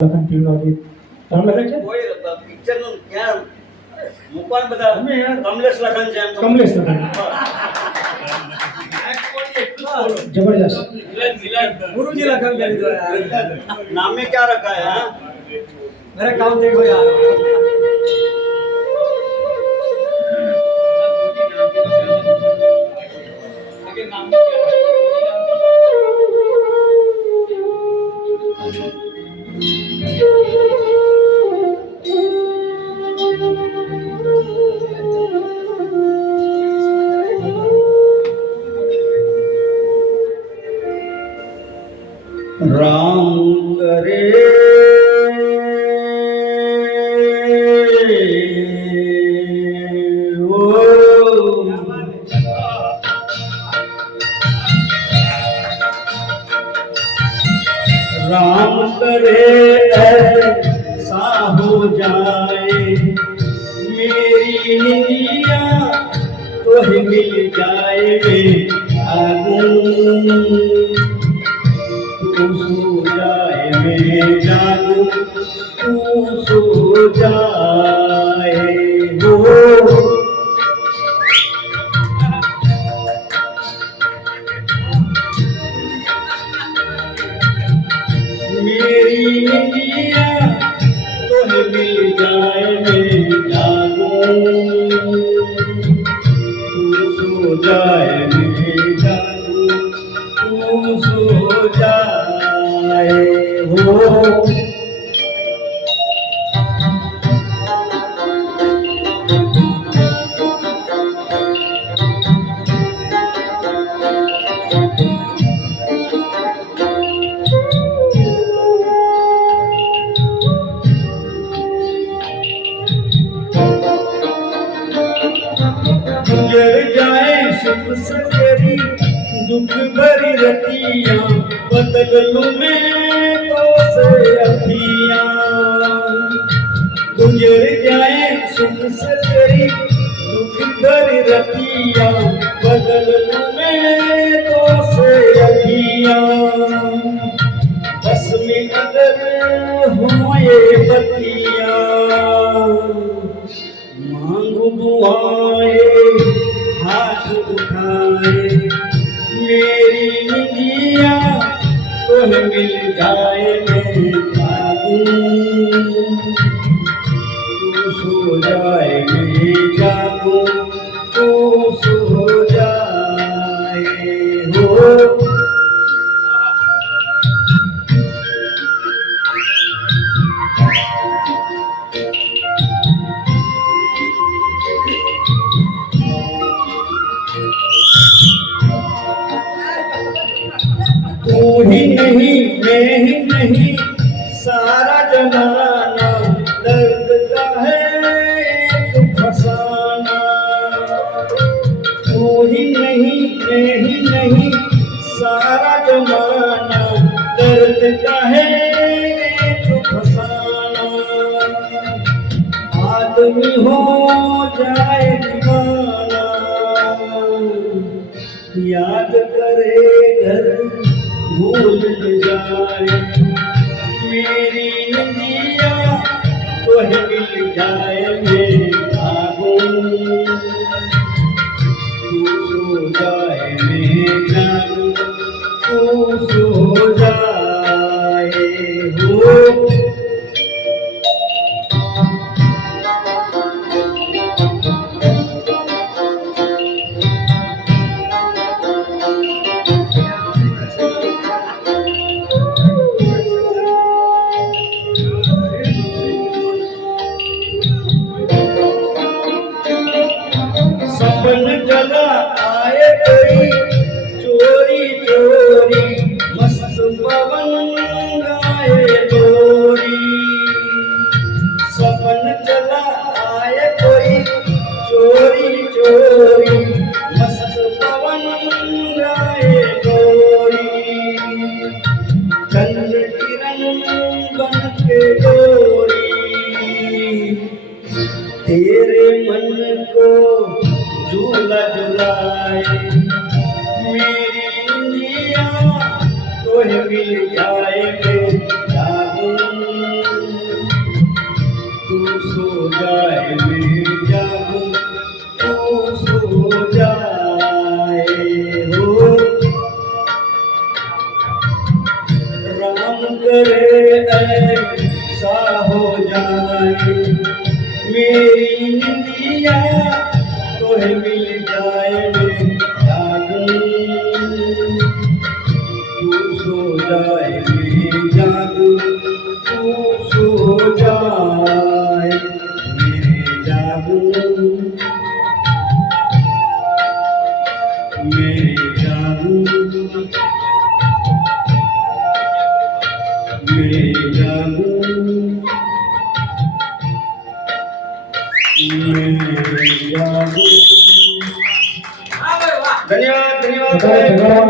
કોઈ પિક્ચર નું ક્યાં મુકાન બધા કમલેશ લખન છે એમ કમલેશ લખન जबरदस्त गुरु जी लखन दे दो यार नाम में क्या रखा है हाँ? मेरा काम देखो यार राम करे ओ राम करे ऐसा हो जाए मेरी निदिया तो ही मिल जाए तू सो जाए मैं जागू तू सो जाए हो मेरी निदिया तो मिल जाए मैं जागू तू सो जाए मैं जागू तू सो जाए हो गुजर जाए सुख सवेरी दुख भरी रतियां बदल लूं मैं तो से अखियां गुजर जाए सुख सवेरी दुख भरी रतियां बदल लूं मैं तो से अखियां बस में अगर हो ये बतियां मांगू दुआएं हाथ उठाए मेरी निदिया तो मिल जाए मैं जागूं तू सो जाए मैं जागूं तू सो जाए हो तू ही नहीं मैं ही नहीं सारा जमाना दर्द का है एक फसाना तू ही नहीं मैं ही नहीं सारा जमाना दर्द का है एक फसाना आदमी हो जाए दीवाना याद करे घर भूल जाए मेरी नदिया तो मिल जाए मैं जागूं तू सो जाए मैं जागूं तू सो जाए हो सपन जला आए कोई चोरी चोरी मस्त पवन गाए गोरी सपन जला आए कोई चोरी चोरी मस्त पवन गाए गोरी चंद्र किरण बन के गोरी तेरे मन को झूला झुलाए मेरी निदिया तो मिल जाए मैं जागूं करे ऐसा हो जाए मेरी निंदिया तोहे मिल जाए जादू तू सो जाए मेरी जादू तू सो जाए मेरे जादू मेरे जादू मेरे जादू मेरे जादू वा भाई वा धन्यवाद धन्यवाद जगाराम